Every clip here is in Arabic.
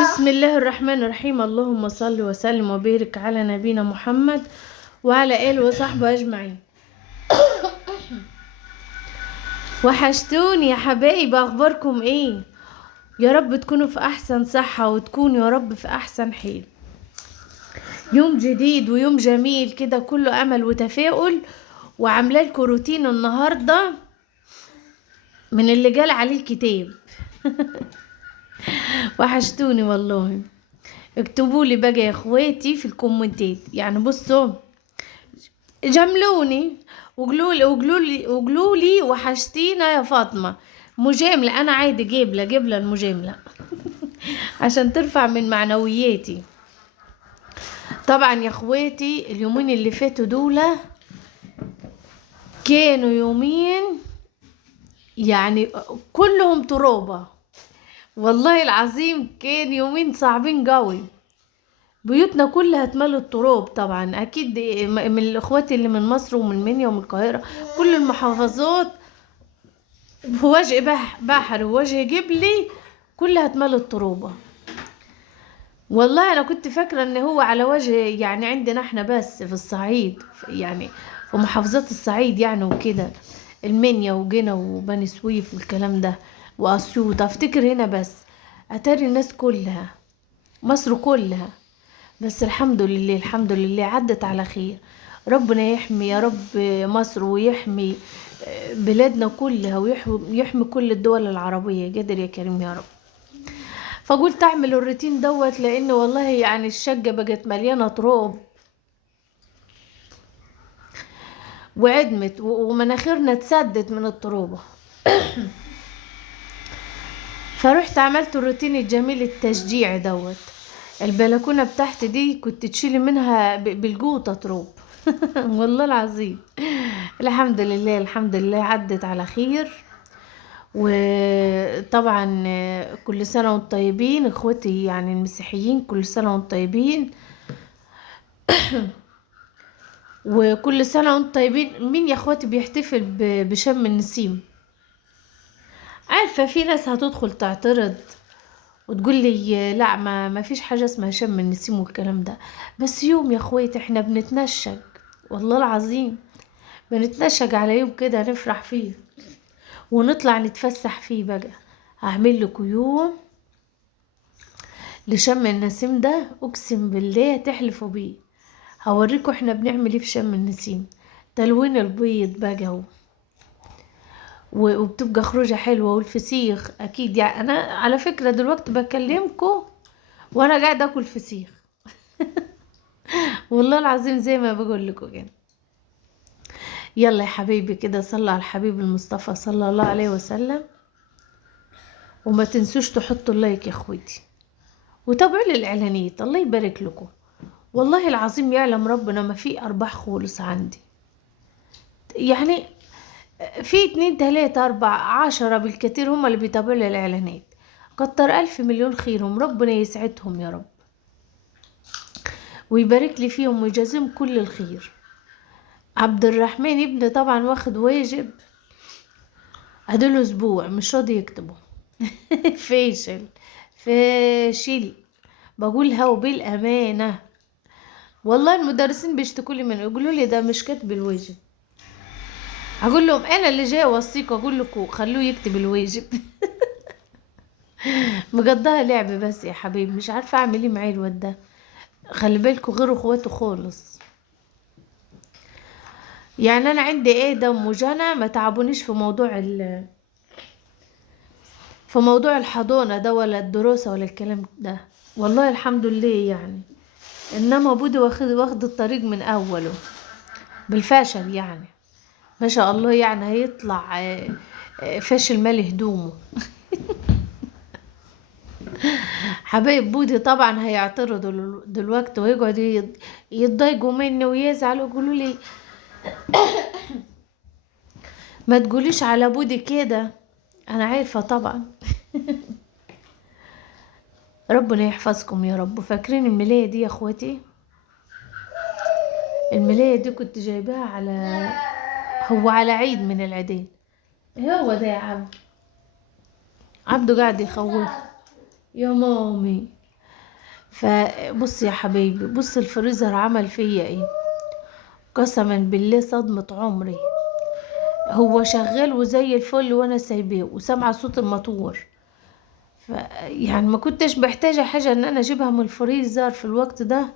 بسم الله الرحمن الرحيم. اللهم صل وسلم وبارك على نبينا محمد وعلى آله وصحبه أجمعين. وحشتوني يا حبايب، أخباركم إيه؟ يا رب تكونوا في أحسن صحة وتكونوا يا رب في أحسن حال. يوم جديد ويوم جميل كده كله أمل وتفاؤل، وعاملة لكم روتين النهاردة من اللي جال عليه الكتاب. وحشتوني والله. اكتبوا لي بقى يا اخواتي في الكومنتات، يعني بصوا جملوني وقولوا لي وحشتينا يا فاطمه. مجامله، انا عادي جيبله المجامله عشان ترفع من معنوياتي. طبعا يا اخواتي اليومين اللي فاتوا دول كانوا يومين يعني كلهم ترابه، والله العظيم كان يومين صعبين قوي. بيوتنا كلها اتملت تراب طبعا، اكيد من الاخوات اللي من مصر ومن منيا ومن القاهره، كل المحافظات في وجه بحر ووجه جبلي كلها اتملت ترابه. والله انا كنت فاكره ان هو على وجه يعني عندنا احنا بس في الصعيد، يعني في محافظات الصعيد يعني وكده، المنيا وجنا وبني سويف والكلام ده واسيوط، افتكر هنا بس. اتاري الناس كلها، مصر كلها. بس الحمد لله الحمد لله عدت على خير. ربنا يحمي يا رب مصر، ويحمي بلادنا كلها، ويحمي كل الدول العربية، قادر يا كريم يا رب. فقلت اعمل الروتين دوت، لان والله يعني الشقة بقت مليانة تراب وعدمت ومناخيرنا اتسدت من الترابة. فرحت عملت الروتين الجميل التشجيعي دوت. البلكونة بتاعتي دي كنت تشيلي منها بالجوطة تراب. والله العظيم الحمد لله الحمد لله عدت على خير. وطبعا كل سنة وانتم طيبين اخوتي يعني المسيحيين، كل سنة وانتم طيبين. وكل سنة وانتم طيبين. مين يا اخواتي بيحتفل بشم النسيم؟ عارفة في ناس هتدخل تعترض وتقول لي لا، ما فيش حاجة اسمها شم النسيم والكلام ده، بس يوم يا اخواتي احنا بنتنشج، والله العظيم بنتنشج على يوم كده نفرح فيه ونطلع نتفسح فيه بقى. هعمل لكم يوم لشم النسيم ده، اقسم بالله تحلفوا بيه. هوريكم احنا بنعمل ايه في شم النسيم. تلوين البيض بقى وبتبقى خروجه حلوه، والفسيخ اكيد. يعني انا على فكره دلوقتي بكلمكم وانا قاعده اكل فسيخ. والله العظيم زي ما بقول لكم كده. يلا يا حبيبي كده صلى على الحبيب المصطفى صلى الله عليه وسلم، وما تنسوش تحطوا اللايك يا اخوتي، وتابعوا لي الاعلانات. الله يبارك لكم. والله العظيم يعلم ربنا ما في ارباح خالص عندي، يعني في 2 3 4 10 بالكتير هم اللي بيتابعوا لي الاعلانات. كتر الف مليون خيرهم، ربنا يسعدهم يا رب ويبارك لي فيهم ويجازيهم كل الخير. عبد الرحمن ابني طبعا واخد واجب، اديله اسبوع مش راضي يكتبه. فاشل فاشل، بقولها وبالامانه. والله المدرسين بيشتكوا لي منه، يقولوا لي ده مش كاتب الواجب. اقول لهم انا اللي جاي اوصيكم، اقول لكم خلوه يكتب الواجب. مقضاها لعب بس يا حبيبي، مش عارفه اعمل ايه معاه الواد ده. خلي بالكوا غير اخواته خالص. يعني انا عندي ادم وجنى ما تعبونيش في في موضوع الحضانه ده ولا الدراسه ولا الكلام ده، والله الحمد لله يعني. انما بودي واخد الطريق من اوله بالفشل يعني، ما شاء الله يعني هيطلع فاشل مالي هدومه. حبايب بودي طبعا هيعترضوا دلوقتي ويقعدوا يتضايقوا مني ويزعلوا ويقولوا لي ما تقوليش على بودي كده. انا عارفه طبعا. ربنا يحفظكم يا رب. فاكرين الملاية دي يا اخواتي؟ الملاية دي كنت جايباها هو على عيد من العيدين. هو ده يا عبد. عبده قاعد يخوف يا مامي. فبص يا حبيبي، بص الفريزر عمل فيا ايه. قسما بالله صدمة عمري. هو شغال وزي الفل وانا سايباه وسامعة صوت الموتور. يعني ما كنتش محتاجة حاجة ان انا اجيبها من الفريزر في الوقت ده،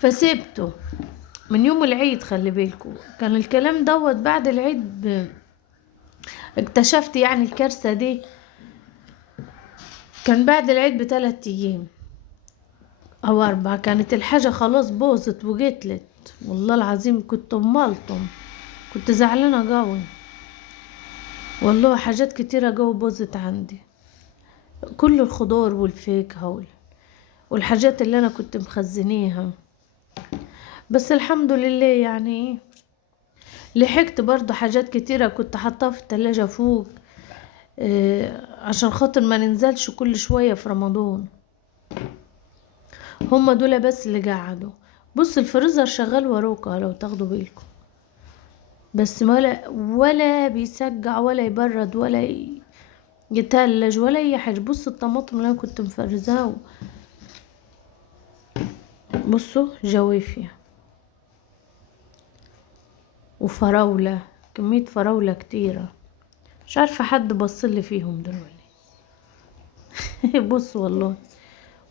فسيبته من يوم العيد. خلي بالكم كان الكلام دوت بعد العيد اكتشفت يعني الكارثة دي كان بعد العيد ب3 ايام او 4. كانت الحاجة خلاص بوظت وجتلت. والله العظيم كنت مالطم، كنت زعلانة قوي. والله حاجات كتيرة قوي باظت عندي، كل الخضار والفاكهة والحاجات اللي انا كنت مخزنيها. بس الحمد لله يعني لحقت برضو حاجات كتيرة كنت حطاها في التلاجة فوق، عشان خاطر ما ننزلش كل شوية في رمضان. هما دول بس اللي قعدوا. بص الفريزر شغال وروكا لو تاخدوا بالكم، بس ولا بيسقع ولا يبرد ولا يتلج ولا اي حاجة. بص الطماطم اللي انا كنت مفرزاها، بصوا جوافية وفراولة، كمية فراولة كتيرة، مش عارفة حد بصلي فيهم دلوقتي. بص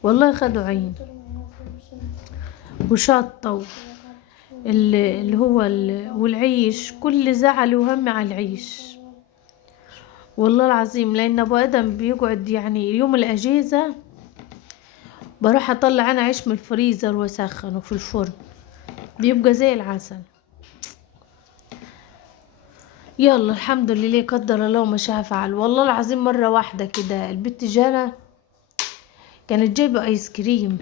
والله خدوا عين. وشطة اللي هو والعيش، كل زعل وهم على العيش. والله العظيم لان ابو ادم بيقعد يعني يوم الاجازة بروح اطلع انا عيش من الفريزر واسخنه في الفرن، بيبقى زي العسل. يلا الحمد لله، قدر الله ما شاء فعل. والله العظيم مرة واحدة كده البت جانا كانت جايبة ايس كريم،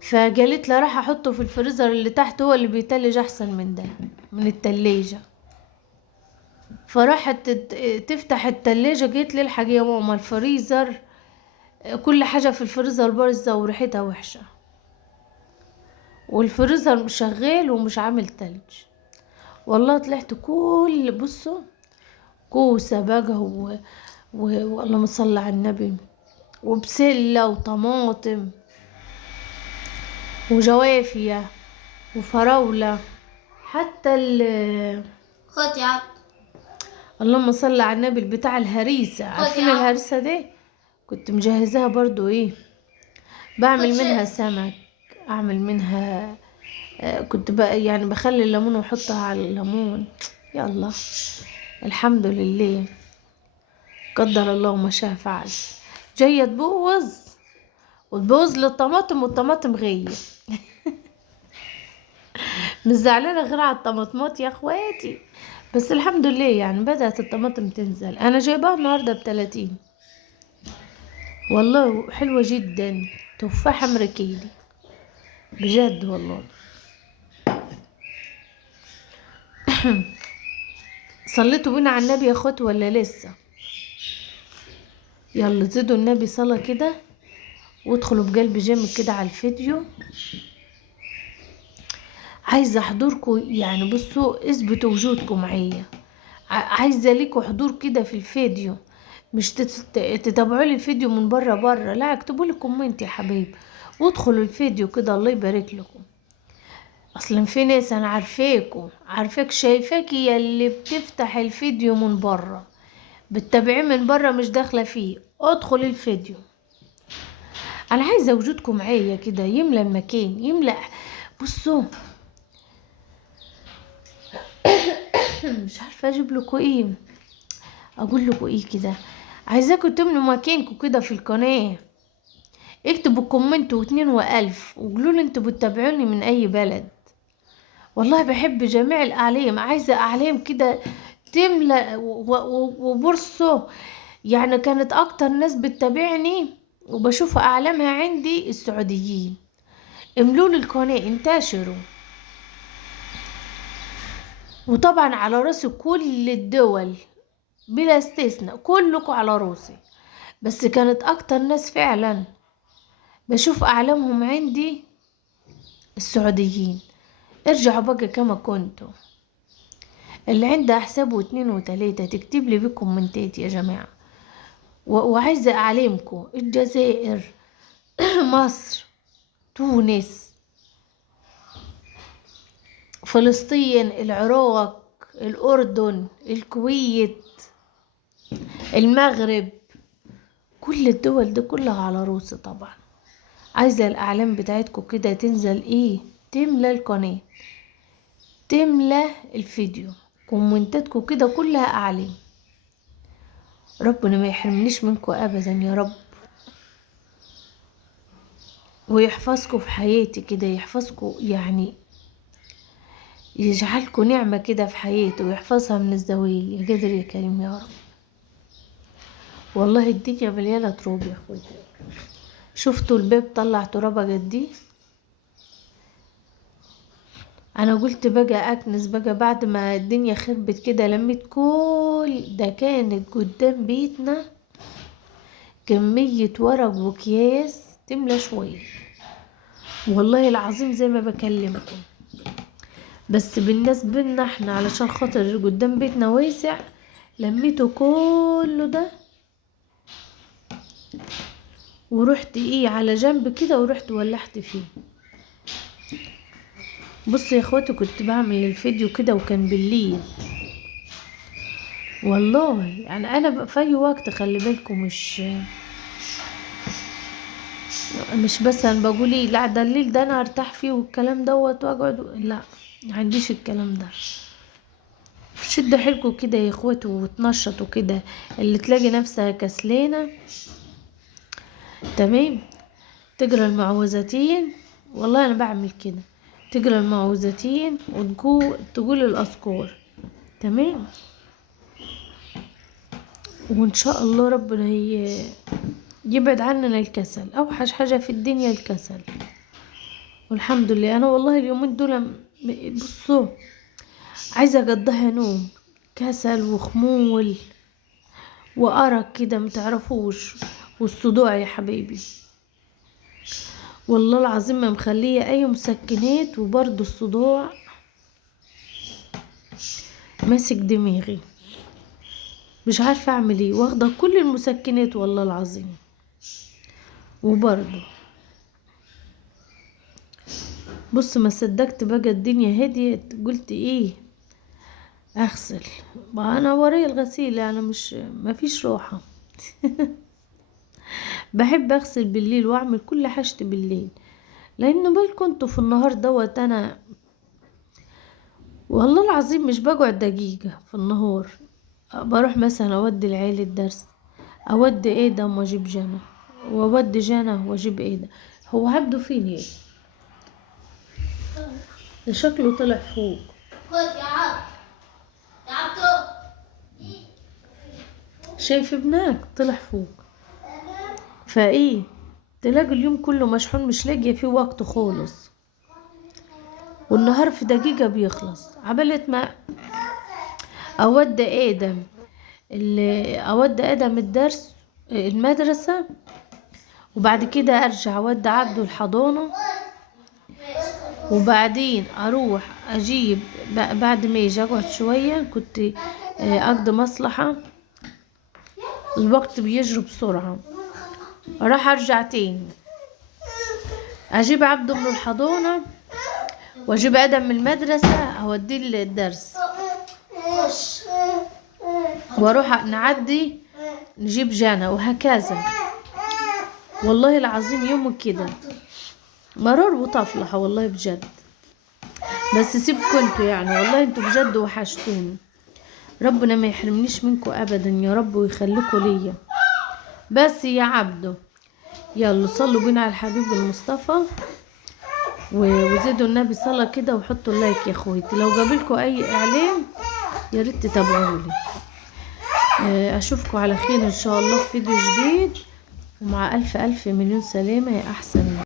فقالت لها راح احطه في الفريزر اللي تحت، هو اللي بيتلج احسن من ده من التلاجة. فراحت تفتح التلاجة، قالت لي الحاج يا ماما الفريزر كل حاجة في الفريزر بايظة وريحتها وحشة، والفريزر شغال ومش عامل تلج. والله طلعت كل بصوا كوسة بقى واللهم صل على النبي، وبسلة وطماطم وجوافية وفراولة، حتى خد يا عبد. اللهم صل على النبي بتاع الهريسة. عارفين الهريسة دي؟ كنت مجهزاها برضو ايه، بعمل منها سمك، اعمل منها كنت بقى يعني بخلي الليمون واحطها على الليمون. يلا الحمد لله، قدر الله ما شاء فعل. جاية تبوظ وتبوظ للطماطم والطماطم غية. مش زعلانة غير على الطماطمات يا اخواتي، بس الحمد لله يعني بدأت الطماطم تنزل. انا جايباها النهاردة ب30، والله حلوة جدا، تفاحة امريكية بجد والله. صليتوا بينا على النبي يا اخوات ولا لسه؟ يلا زيدوا النبي صلاة كده وادخلوا بقلب جامد كده على الفيديو. عايزة حضوركم يعني، بصوا اثبتوا وجودكم معايا. عايزة ليكوا حضور كده في الفيديو، مش تتابعوا لي الفيديو من بره، لا اكتبوا لي كومنت يا حبيبي وادخلوا الفيديو كده، الله يبارك لكم. اصلا في ناس انا عارفاك شايفاكي يا اللي بتفتح الفيديو من بره، بتتابعيه من بره مش داخله فيه. ادخل الفيديو، انا عايزه وجودكم معايا كده يملى المكان يملى. بصوا مش عارفه اجيب لكم ايه، اقول لكم ايه كده. عايزاكم تملوا مكانكم كده في القناه، اكتبوا كومنت و2 و1000 وقولوا لي انتوا بتتابعوني من اي بلد. والله بحب جميع الاعلام، عايزه اعلام كده تملى وبرصوا. يعني كانت اكتر ناس بتتابعني وبشوف اعلامها عندي السعوديين. املوا لي القناه، انتشروا. وطبعا على راسي كل الدول بلا استثناء، كلكم على راسي. بس كانت اكتر ناس فعلا بشوف اعلامهم عندي السعوديين. ارجعوا بقى كما كنتوا، اللي عنده حساب و2 و3 تكتب لي بكومنتات يا جماعة. وعايزة أعلمكم الجزائر مصر، تونس، فلسطين، العراق، الأردن، الكويت، المغرب، كل الدول دي كلها على روسي طبعا. عايزة الأعلام بتاعتكم كده تنزل ايه، تملى القناة، تملى الفيديو، كومنتاتكم كده كلها أعلام. ربنا ما يحرمنيش منكم أبدا يا رب، ويحفظكم في حياتي كده، يحفظكم يعني، يجعلكم نعمة كده في حياتي، ويحفظها من الزوال يا قادر يا كريم يا رب. والله الدنيا مليانة تراب يا اخوتي. شفتوا الباب طلع ترابة قديه؟ انا قلت بقى اكنس بقى بعد ما الدنيا خربت كده، لميت كل ده. كانت قدام بيتنا كمية ورق وكياس تملى شوية، والله العظيم زي ما بكلمكم. بس بالنسبة لنا احنا علشان خاطر قدام بيتنا واسع، لميته كله ده ورحت ايه على جنب كده، ورحت ولحت فيه. بصوا يا اخواتي، كنت بعمل الفيديو كده وكان بالليل، والله يعني انا في اي وقت، خلي بالكم، مش بس انا بقول ايه لا ده الليل ده انا ارتاح فيه والكلام دوت واقعد، لا ما عنديش الكلام ده. شدوا حيلكم كده يا اخواتي وتنشطوا كده. اللي تلاقي نفسها كسلانه، تمام، تقرا المعوذتين. والله انا بعمل كده، تقرا المعوذتين وتقول الاذكار، تمام، وان شاء الله ربنا يبعد عننا الكسل. اوحش حاجه في الدنيا الكسل، والحمد لله. انا والله اليومين دول بصوا عايزه اقضيها نوم، كسل وخمول وارق كده متعرفوش، والصداع يا حبيبي، والله العظيم ما مخليه اي مسكنات، وبرضه الصداع ماسك دماغي، مش عارفه اعمل ايه، واخده كل المسكنات والله العظيم. وبرضه بص ما صدقت بقى الدنيا هديت، قلت ايه اغسل. ما انا ورايا الغسيل يعني، مش ما فيش راحه. بحب اغسل بالليل واعمل كل حاجتي بالليل، لانه بالكم انتوا في النهار دوت انا والله العظيم مش بقعد دقيقة في النهار. بروح مثلا اودي العيال الدرس، اودي ادم واجيب جنى، واودي جنى واجيب ادم. هو عبده فين ايه؟ ده شكله طلع فوق. خد يا عبد، يا عبدو. شايف ابنك طلع فوق، فايه تلاقي اليوم كله مشحون، مش لاقيه فيه وقت خالص، والنهار في دقيقة بيخلص. عبلت ما اودي ادم اودي ادم الدرس المدرسة، وبعد كده ارجع اودي عبده الحضانة، وبعدين اروح اجيب بعد ما يجي اقعد شوية، كنت اقضي مصلحة. الوقت بيجري بسرعة، راح ارجع تاني اجيب عبده من الحضانة، واجيب ادم من المدرسة اوديه الدرس، واروح نعدي نجيب جانا، وهكذا. والله العظيم يوم كده مرار وطفلحة والله بجد. بس سيبكوا انتوا يعني، والله انتوا بجد وحشتوني. ربنا ما يحرمنيش منكم ابدا يا رب، ويخليكوا ليا. بس يا عبدو يلا صلوا بينا على الحبيب المصطفى، وزيدوا النبي صلاة كده، وحطوا اللايك يا اخواتي. لو جابلكوا اي اعلان يا ريت تتابعولي. اشوفكم على خير ان شاء الله في فيديو جديد، ومع الف الف مليون سلامة يا احسن